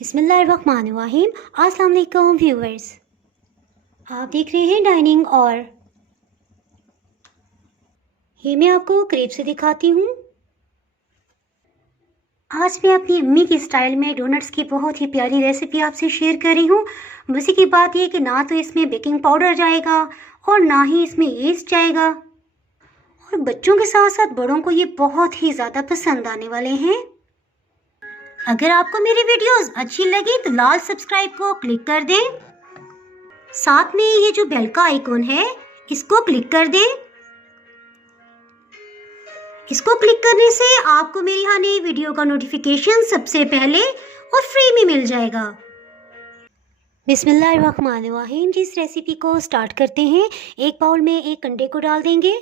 बिस्मिल्लाहिर्रहमानिर्रहीम। अस्सलाम वालेकुम व्यूअर्स, आप देख रहे हैं डाइनिंग और ये मैं आपको करीब से दिखाती हूँ। आज मैं अपनी अम्मी के स्टाइल में डोनट्स की बहुत ही प्यारी रेसिपी आपसे शेयर कर रही हूँ। मज़े की बात यह कि ना तो इसमें बेकिंग पाउडर जाएगा और ना ही इसमें यीस्ट जाएगा, और बच्चों के साथ साथ बड़ों को ये बहुत ही ज़्यादा पसंद आने वाले हैं। अगर आपको मेरी वीडियोस अच्छी लगी तो लाल सब्सक्राइब को क्लिक कर दें। साथ में ये जो बेल का आइकॉन है इसको क्लिक कर दें। इसको क्लिक करने से आपको मेरी हर नई वीडियो का नोटिफिकेशन सबसे पहले और फ्री में मिल जाएगा। बिस्मिल्लाहिर्रहमानिर्रहीम। जिस रेसिपी को स्टार्ट करते हैं, एक बाउल में एक अंडे को डाल देंगे।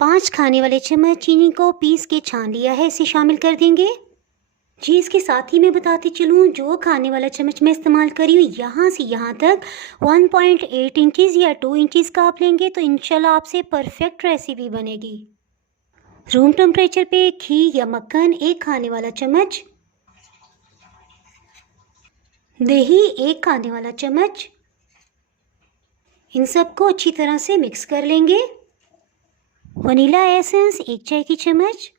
5 खाने वाले चम्मच चीनी को पीस के छान लिया है, इसे शामिल कर देंगे। जी, इसके साथ ही मैं बताती चलूँ, जो खाने वाला चम्मच मैं इस्तेमाल करी हूँ यहाँ से यहाँ तक 1.8 इंचज़ या 2 इंचज़ का आप लेंगे तो इंशाल्लाह आपसे परफेक्ट रेसिपी बनेगी। रूम टेम्परेचर पे घी या मक्खन 1 खाने वाला चम्मच, दही 1 खाने वाला चम्मच, इन सबको अच्छी तरह से मिक्स कर लेंगे। वनीला एसेंस 1 चाय की चम्मच।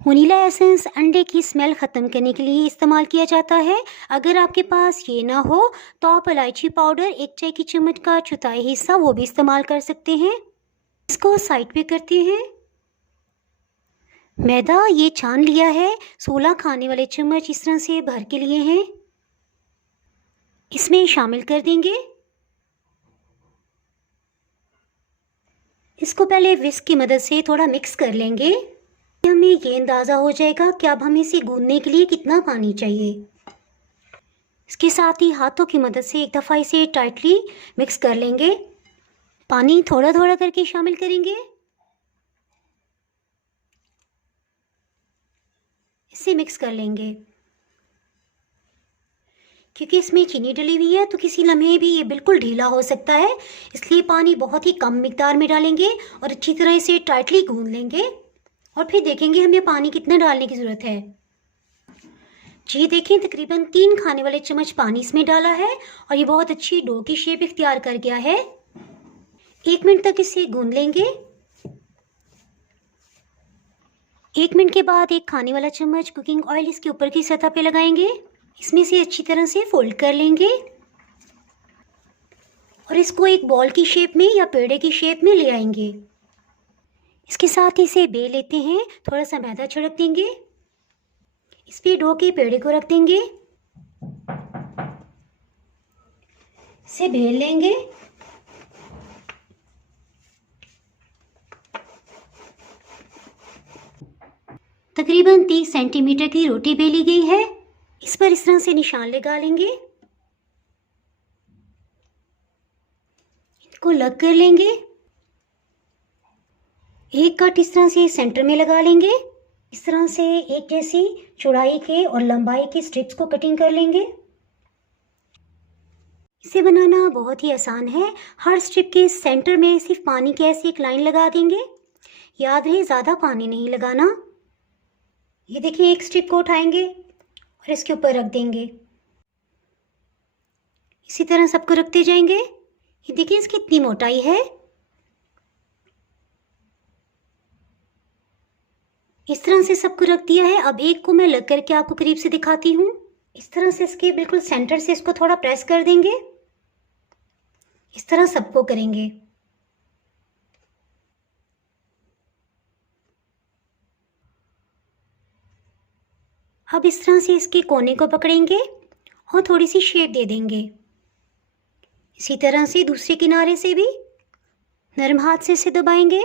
वनीला एसेंस अंडे की स्मेल ख़त्म करने के लिए इस्तेमाल किया जाता है। अगर आपके पास ये ना हो तो आप इलायची पाउडर 1 चाय की चम्मच का चौथाई हिस्सा वो भी इस्तेमाल कर सकते हैं। इसको साइड पे करते हैं। मैदा ये छान लिया है, 16 खाने वाले चम्मच इस तरह से भर के लिए हैं, इसमें शामिल कर देंगे। इसको पहले विस्क की मदद से थोड़ा मिक्स कर लेंगे। हमें ये अंदाज़ा हो जाएगा कि अब हमें इसे गूंदने के लिए कितना पानी चाहिए। इसके साथ ही हाथों की मदद से एक दफ़ा इसे टाइटली मिक्स कर लेंगे। पानी थोड़ा थोड़ा करके शामिल करेंगे। इसे मिक्स कर लेंगे। क्योंकि इसमें चीनी डली हुई है तो किसी लम्हे भी ये बिल्कुल ढीला हो सकता है, इसलिए पानी बहुत ही कम मिकदार में डालेंगे और अच्छी तरह इसे टाइटली गूंद लेंगे। और फिर देखेंगे हमें पानी कितना डालने की ज़रूरत है। जी देखें, तकरीबन 3 खाने वाले चम्मच पानी इसमें डाला है और ये बहुत अच्छी डो की शेप इख्तियार कर गया है। 1 मिनट तक इसे गूंद लेंगे। 1 मिनट के बाद 1 खाने वाला चम्मच कुकिंग ऑयल इसके ऊपर की सतह पे लगाएंगे। इसमें से अच्छी तरह से फोल्ड कर लेंगे और इसको एक बॉल की शेप में या पेड़े की शेप में ले आएंगे। इसके साथ ही इसे बेल लेते हैं। थोड़ा सा मैदा छिड़क देंगे, इस पे डो के पेड़े को रख देंगे, इसे बेल लेंगे। तकरीबन 30 सेंटीमीटर की रोटी बेली गई है। इस पर इस तरह से निशान लगा लेंगे, इनको लग कर लेंगे। एक कट इस तरह से सेंटर में लगा लेंगे। इस तरह से एक जैसी चौड़ाई के और लंबाई की स्ट्रिप्स को कटिंग कर लेंगे। इसे बनाना बहुत ही आसान है। हर स्ट्रिप के सेंटर में सिर्फ पानी की ऐसी एक लाइन लगा देंगे। याद रहे, ज़्यादा पानी नहीं लगाना। ये देखिए, एक स्ट्रिप को उठाएंगे और इसके ऊपर रख देंगे। इसी तरह सबको रखते जाएंगे। ये देखिए इसकी कितनी मोटाई है। इस तरह से सबको रख दिया है। अब एक को मैं लग करके आपको करीब से दिखाती हूँ। इस तरह से इसके बिल्कुल सेंटर से इसको थोड़ा प्रेस कर देंगे। इस तरह सबको करेंगे। अब इस तरह से इसके कोने को पकड़ेंगे और थोड़ी सी शेप दे देंगे। इसी तरह से दूसरे किनारे से भी नरम हाथ से इसे दबाएंगे।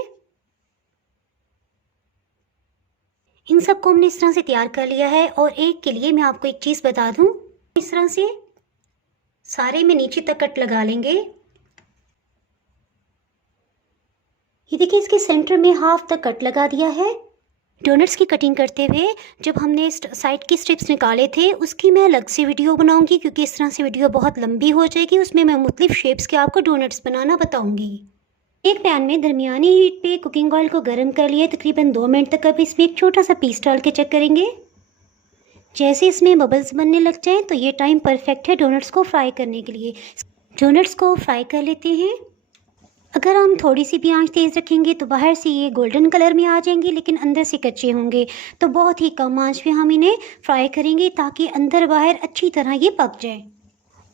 इन सबको हमने इस तरह से तैयार कर लिया है। और एक के लिए मैं आपको एक चीज़ बता दूं, इस तरह से सारे में नीचे तक कट लगा लेंगे। ये देखिए, इसके सेंटर में हाफ तक कट लगा दिया है। डोनट्स की कटिंग करते हुए जब हमने साइड की स्ट्रिप्स निकाले थे उसकी मैं अलग से वीडियो बनाऊंगी, क्योंकि इस तरह से वीडियो बहुत लंबी हो जाएगी। उसमें मैं मुख्तलिफ शेप्स के आपको डोनट्स बनाना बताऊंगी। एक पैन में दरमियानी हीट पे कुकिंग ऑयल को गर्म कर लिया। तकरीबन 2 मिनट तक अब इसमें एक छोटा सा पीस डाल के चेक करेंगे। जैसे इसमें बबल्स बनने लग जाएं तो ये टाइम परफेक्ट है डोनट्स को फ्राई करने के लिए। डोनट्स को फ्राई कर लेते हैं। अगर हम थोड़ी सी भी आंच तेज़ रखेंगे तो बाहर से ये गोल्डन कलर में आ जाएंगे, लेकिन अंदर से कच्चे होंगे। तो बहुत ही कम आंच पे हम इन्हें फ्राई करेंगे ताकि अंदर बाहर अच्छी तरह ये पक जाए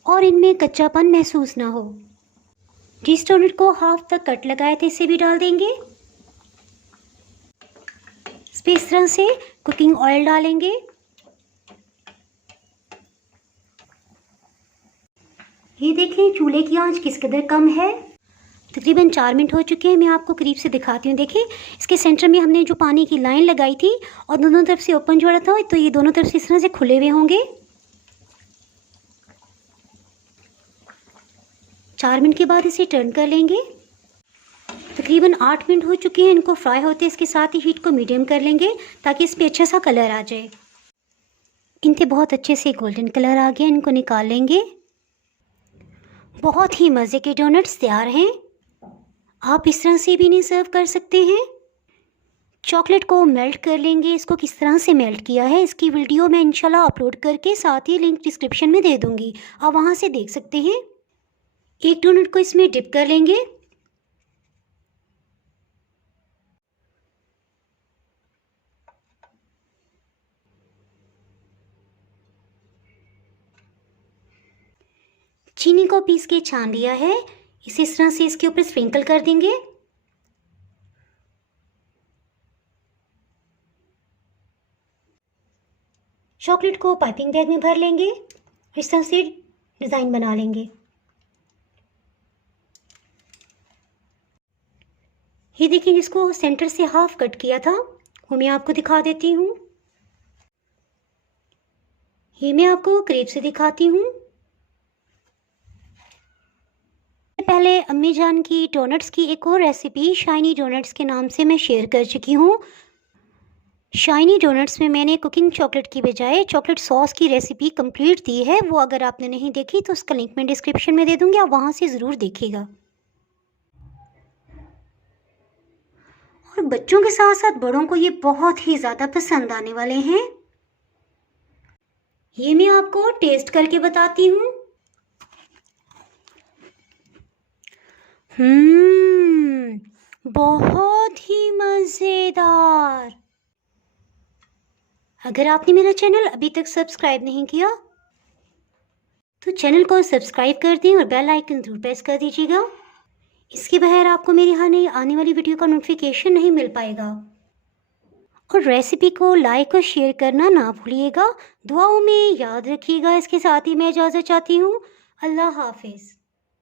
और इनमें कच्चापन महसूस ना हो। जिस डोनट को हाफ तक कट लगाए थे इसे भी डाल देंगे। इस पर इस तरह से कुकिंग ऑयल डालेंगे। ये देखें चूल्हे की आंच किस कदर कम है। तकरीबन 4 मिनट हो चुके हैं। मैं आपको करीब से दिखाती हूँ। देखिए इसके सेंटर में हमने जो पानी की लाइन लगाई थी और दोनों तरफ से ओपन जोड़ा था, तो ये दोनों तरफ से इस तरह से खुले हुए होंगे। 4 मिनट के बाद इसे टर्न कर लेंगे। तकरीबन 8 मिनट हो चुके हैं इनको फ्राई होते। इसके साथ ही हीट को मीडियम कर लेंगे ताकि इस पर अच्छा सा कलर आ जाए। इन पे बहुत अच्छे से गोल्डन कलर आ गया। इनको निकाल लेंगे। बहुत ही मज़े के डोनट्स तैयार हैं। आप इस तरह से भी इन्हें सर्व कर सकते हैं। चॉकलेट को मेल्ट कर लेंगे। इसको किस तरह से मेल्ट किया है इसकी वीडियो मैं इंशाल्लाह अपलोड करके साथ ही लिंक डिस्क्रिप्शन में दे दूँगी, आप वहाँ से देख सकते हैं। एक डोनट को इसमें डिप कर लेंगे। चीनी को पीस के छान लिया है। इसे इस तरह से इसके ऊपर स्प्रिंकल कर देंगे। चॉकलेट को पाइपिंग बैग में भर लेंगे। इस तरह से डिज़ाइन बना लेंगे। ये देखिए जिसको सेंटर से हाफ कट किया था वो मैं आपको दिखा देती हूँ। ये मैं आपको करीब से दिखाती हूँ। पहले अम्मी जान की डोनट्स की एक और रेसिपी शाइनी डोनट्स के नाम से मैं शेयर कर चुकी हूँ। शाइनी डोनट्स में मैंने कुकिंग चॉकलेट की बजाय चॉकलेट सॉस की रेसिपी कंप्लीट दी है। वो अगर आपने नहीं देखी तो उसका लिंक मैं डिस्क्रिप्शन में दे दूँगी, आप वहाँ से ज़रूर देखिएगा। और बच्चों के साथ साथ बड़ों को ये बहुत ही ज़्यादा पसंद आने वाले हैं। ये मैं आपको टेस्ट करके बताती हूँ। बहुत ही मज़ेदार। अगर आपने मेरा चैनल अभी तक सब्सक्राइब नहीं किया तो चैनल को सब्सक्राइब कर दें और बेल आइकन जरूर प्रेस कर दीजिएगा। इसके बगैर आपको मेरी हर नई आने वाली वीडियो का नोटिफिकेशन नहीं मिल पाएगा। और रेसिपी को लाइक और शेयर करना ना भूलिएगा। दुआओं में याद रखिएगा। इसके साथ ही मैं इजाज़त चाहती हूँ। अल्लाह हाफिज़।